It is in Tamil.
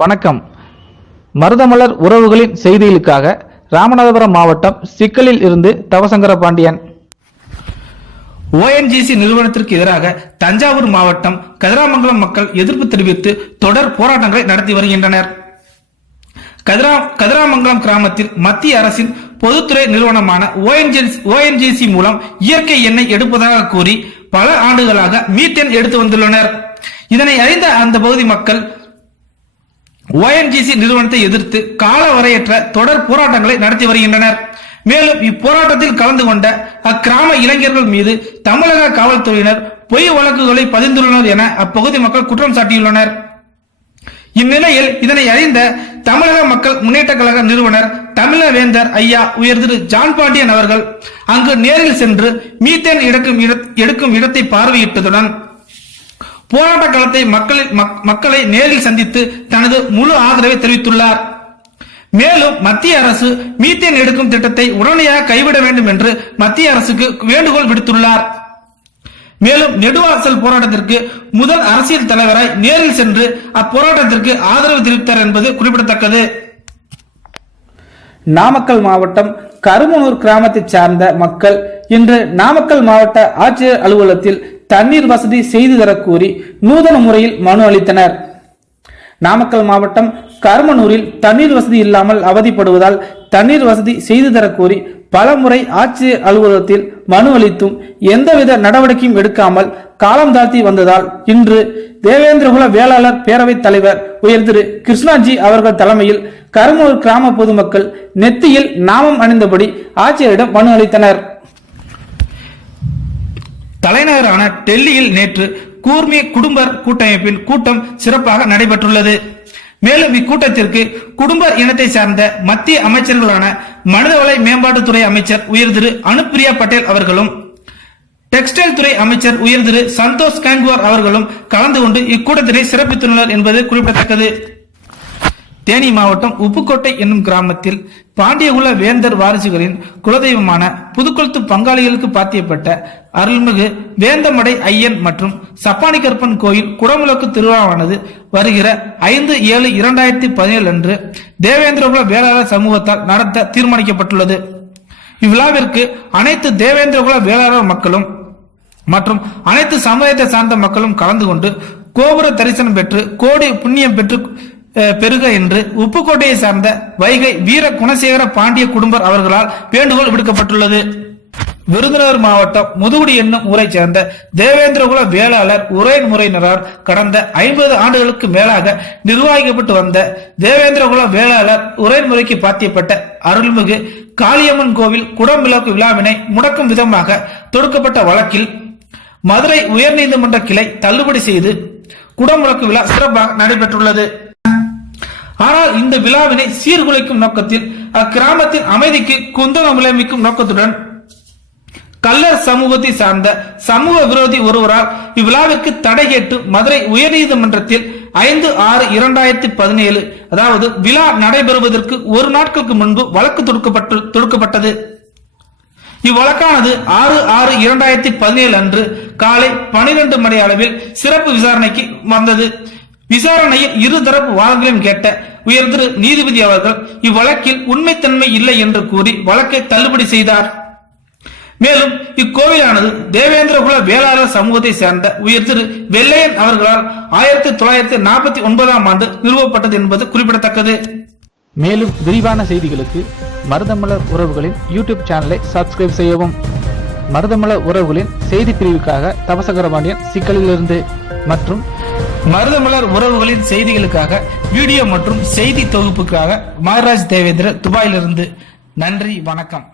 வணக்கம். மருதமலர் உறவுகளின் செய்திகளுக்காக ராமநாதபுரம் மாவட்டம் சிக்கலில் இருந்து தவசங்கர பாண்டியன். ஓஎன்ஜிசி நிறுவனத்திற்கு எதிராக தஞ்சாவூர் மாவட்டம் கதிராமங்கலம் மக்கள் எதிர்ப்பு தெரிவித்து தொடர் போராட்டங்களை நடத்தி வருகின்றனர். கதிரா கதிராமங்கலம் கிராமத்தில் மத்திய அரசின் பொதுத்துறை நிறுவனமான ஓஎன்ஜிசி மூலம் இயற்கை எண்ணெய் எடுப்பதாக கூறி பல ஆண்டுகளாக மீத்தேன் எடுத்து வந்துள்ளனர். இதனை அறிந்த அந்த பகுதி மக்கள் ஓஎன்ஜிசி நிறுவனத்தை எதிர்த்து கால வரையற்ற தொடர் போராட்டங்களை நடத்தி வருகின்றனர். மேலும் இப்போராட்டத்தில் கலந்து கொண்ட அக்கிராம இளைஞர்கள் மீது தமிழக காவல்துறையினர் பொய் வழக்குகளை பதிந்துள்ளனர் என அப்பகுதி மக்கள் குற்றம் சாட்டியுள்ளனர். இந்நிலையில் இதனை அறிந்த தமிழக மக்கள் முன்னேற்ற கழக நிறுவனர் தமிழவேந்தர் ஐயா உயர் திரு ஜான் பாண்டியன் அவர்கள் அங்கு நேரில் சென்று மீத்தேன் எடுக்கும் எடுக்கும் இடத்தை பார்வையிட்டதுடன் போராட்ட காலத்தை மக்களை மக்- மக்களை நேரில் சந்தித்து தனது முழு ஆதரவை தெரிவித்துள்ளார். மேலும் மத்திய அரசு மீத்தேன் எடுக்கும் திட்டத்தை உடனடியாக கைவிட வேண்டும் என்று மத்திய அரசுக்கு வேண்டுகோள் விடுத்துள்ளார். மேலும் நெடுவாசல் போராட்டத்திற்கு முதல் அரசியல் தலைவராய் நேரில் சென்று அப்போராட்டத்திற்கு ஆதரவு தெரிவித்தார் என்பது குறிப்பிடத்தக்கது. நாமக்கல் மாவட்டம் கருமனூர் கிராமத்தை சார்ந்த மக்கள் இன்று நாமக்கல் மாவட்ட ஆட்சியர் அலுவலகத்தில் தண்ணீர் வசதி செய்து தரக் கோரி நூதன முறையில் மனு அளித்தனர். நாமக்கல் மாவட்டம் கருமனூரில் தண்ணீர் வசதி இல்லாமல் அவதிப்படுவதால் தண்ணீர் வசதி செய்து தரக்கோரி கோரி பலமுறை ஆட்சியர் அலுவலகத்தில் மனு அளித்தும் எந்தவித நடவடிக்கையும் எடுக்காமல் காலம் தாழ்த்தி வந்ததால் இன்று தேவேந்திரகுல வேளாளர் பேரவைத் தலைவர் உயர் திரு கிருஷ்ணாஜி அவர்கள் தலைமையில் கருமூர் கிராம பொதுமக்கள் நெத்தியில் நாமம் அணிந்தபடி ஆட்சியரிடம் மனு அளித்தனர். தலைநகரான டெல்லியில் நேற்று கூர்மி குடும்பர் கூட்டமைப்பின் கூட்டம் சிறப்பாக நடைபெற்றுள்ளது. மேலும் இக்கூட்டத்திற்கு குடும்ப இனத்தை சார்ந்த மத்திய அமைச்சர்களான மனிதவள மேம்பாட்டுத்துறை அமைச்சர் உயர் திரு அனுப்பிரியா பட்டேல் அவர்களும் டெக்ஸ்டைல் துறை அமைச்சர் உயர் திரு சந்தோஷ் கேங்குவார் அவர்களும் கலந்து கொண்டு இக்கூட்டத்தினை சிறப்பித்துள்ளனர் என்பது குறிப்பிடத்தக்கது. தேனி மாவட்டம் உப்புக்கோட்டை என்னும் கிராமத்தில் பாண்டியகுல வேந்தர் வாரிசுகளின் குலதெய்வமான புதுக்குளத்து பங்காளிகளுக்கு பாத்தியப்பட்ட அருள்மிகு வேந்தமடை ஐயன் மற்றும் சப்பானிகற்பன் கோயில் குடமுழக்கு திருவிழாவானது வருகிற ஐந்து ஏழு இரண்டாயிரத்தி பதினேழு அன்று தேவேந்திரகுல வேளாளர் சமூகத்தால் நடத்த தீர்மானிக்கப்பட்டுள்ளது. இவ்விழாவிற்கு அனைத்து தேவேந்திரகுல வேளாளர் மக்களும் மற்றும் அனைத்து சமுதாயத்தை சார்ந்த மக்களும் கலந்து கொண்டு கோபுர தரிசனம் பெற்று கோடி புண்ணியம் பெற்று பெருக என்று உப்புக்கோட்டையை சார்ந்த வைகை வீர குணசேகர பாண்டிய குடும்பர் அவர்களால் வேண்டுகோள் விடுக்கப்பட்டுள்ளது. விருதுநகர் மாவட்டம் முதுகுடி என்னும் ஊரை சேர்ந்த தேவேந்திரகுல வேளாளர் உரையன் முறையினரால் கடந்த ஐம்பது ஆண்டுகளுக்கு மேலாக நிர்வகிக்கப்பட்டு வந்த தேவேந்திரகுல வேளாளர் உரையன் முறைக்கு பாத்தியப்பட்ட அருள்மிகு காளியம்மன் கோவில் குடம்பிளக்கு விழாவினை முடக்கும் விதமாக தொடுக்கப்பட்ட வழக்கில் மதுரை உயர்நீதிமன்ற கிளை தள்ளுபடி செய்து குடமுழக்கு விழா சிறப்பாக நடைபெற்றுள்ளது. ஆனால் இந்த விழாவினை சீர்குலைக்கும் நோக்கத்தில் அக்கிராமத்தின் அமைதிக்கு குந்தகம் விளைவிக்கும் நோக்கத்துடன் கல்லர் சமூகத்தை சார்ந்த சமூக விரோதி ஒருவரால் இவ்விழாவிற்கு தடை கேட்டு மதுரை உயர்நீதிமன்றத்தில் ஐந்து ஆறு இரண்டாயிரத்தி பதினேழு அதாவது விழா நடைபெறுவதற்கு ஒரு நாட்களுக்கு முன்பு வழக்கு தொடுக்கப்பட்டு தொடுக்கப்பட்டது. இவ்வழக்கானது ஆறு ஆறு இரண்டாயிரத்தி பதினேழு அன்று காலை பனிரெண்டு மணி அளவில் சிறப்பு விசாரணைக்கு வந்தது. விசாரணையில் இருதரப்பு வாதங்களையும் கேட்ட உயர் திரு நீதிபதி அவர்கள் இவ்வழக்கில் உண்மைத்தன்மை இல்லை என்று கூறி வழக்கை தள்ளுபடி செய்தார். மேலும் இக்கோவிலானது தேவேந்திரகுல வேளாளர் சமூகத்தை சேர்ந்த உயர் திரு வெள்ளையன் அவர்களால் ஆயிரத்தி தொள்ளாயிரத்தி நாற்பத்தி ஒன்பதாம் ஆண்டு நிறுவப்பட்டது என்பது குறிப்பிடத்தக்கது. மேலும் விரிவான செய்திகளுக்கு மருதமலர் உறவுகளின் யூடியூப் சேனலை சப்ஸ்கிரைப் செய்யவும். மருதமலர் உறவுகளின் செய்தி பிரிவுக்காக தவசகரபாண்டியன் சிக்கலிலிருந்து மற்றும் மருதமலர் உறவுகளின் செய்திகளுக்காக வீடியோ மற்றும் செய்தி தொகுப்புக்காக மகராஜ் தேவேந்திர துபாயிலிருந்து நன்றி வணக்கம்.